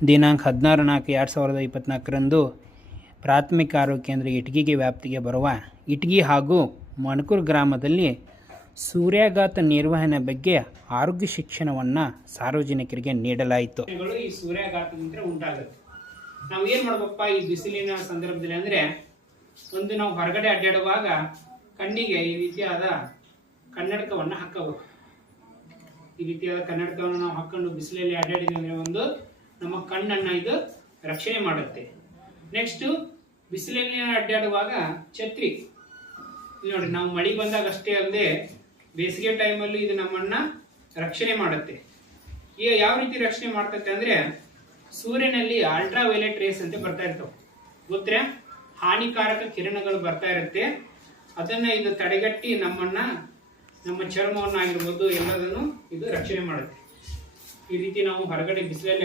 ದಿನಾಂಕ 16/4/2024ರಂದು ಪ್ರಾಥಮಿಕ ಆರೋಗ್ಯ ಕೇಂದ್ರ ಇಟಗಿಗೆ ವ್ಯಾಪ್ತಿಗೆ ಬರುವ ಇಟಗಿ ಹಾಗೂ ಮಣಕೂರು ಗ್ರಾಮದಲ್ಲಿ ಸೂರ್ಯಾಘಾತ ನಿರ್ವಹಣೆ ಬಗ್ಗೆ ಆರೋಗ್ಯ ಶಿಕ್ಷಣವನ್ನು ಸಾರ್ವಜನಿಕರಿಗೆ ನೀಡಲಾಯಿತು. ಈ ಸೂರ್ಯಾಘಾತದಿಂದ ಉಂಟಾಗುತ್ತೆ. ನಾವು ಏನು ಮಾಡಬೇಕಪ್ಪ ಈ ಬಿಸಿಲಿನ ಸಂದರ್ಭದಲ್ಲಿ ಅಂದರೆ, ಒಂದು ನಾವು ಹೊರಗಡೆ ಅಡ್ಡಾಡುವಾಗ ಕಣ್ಣಿಗೆ ಈ ರೀತಿಯಾದ ಕನ್ನಡಕವನ್ನು ಹಾಕಬೇಕು. ಈ ರೀತಿಯಾದ ಕನ್ನಡಕವನ್ನು ನಾವು ಹಾಕೊಂಡು ಬಿಸಿಲಲ್ಲಿ ಅಡ್ಡಾಡಿದ್ವಿ ಅಂದರೆ ಒಂದು ನಮ್ಮ ಕಣ್ಣನ್ನು ಇದು ರಕ್ಷಣೆ ಮಾಡುತ್ತೆ. ನೆಕ್ಸ್ಟು ಬಿಸಿಲಲ್ಲಿ ಅಡ್ಡಾಡುವಾಗ ಛತ್ರಿ ನೋಡಿ, ನಾವು ಮಳೆ ಬಂದಾಗ ಅಷ್ಟೇ ಅಲ್ಲದೆ ಬೇಸಿಗೆ ಟೈಮಲ್ಲೂ ಇದು ನಮ್ಮನ್ನು ರಕ್ಷಣೆ ಮಾಡುತ್ತೆ. ಈಗ ಯಾವ ರೀತಿ ರಕ್ಷಣೆ ಮಾಡ್ತೈತೆ ಅಂದರೆ, ಸೂರ್ಯನಲ್ಲಿ ಅಲ್ಟ್ರಾ ವೈಲೆಟ್ ರೇಸ್ ಅಂತ ಬರ್ತಾ ಇರ್ತವೆ, ಗೊತ್ತೇ? ಹಾನಿಕಾರಕ ಕಿರಣಗಳು ಬರ್ತಾ ಇರುತ್ತೆ. ಅದನ್ನು ಇದು ತಡೆಗಟ್ಟಿ ನಮ್ಮ ಚರ್ಮವನ್ನು ಆಗಿರ್ಬೋದು ಎಲ್ಲದನ್ನು ಇದು ರಕ್ಷಣೆ ಮಾಡುತ್ತೆ. ಈ ರೀತಿ ನಾವು ಹೊರಗಡೆ ಬಿಸಿಲಲ್ಲಿ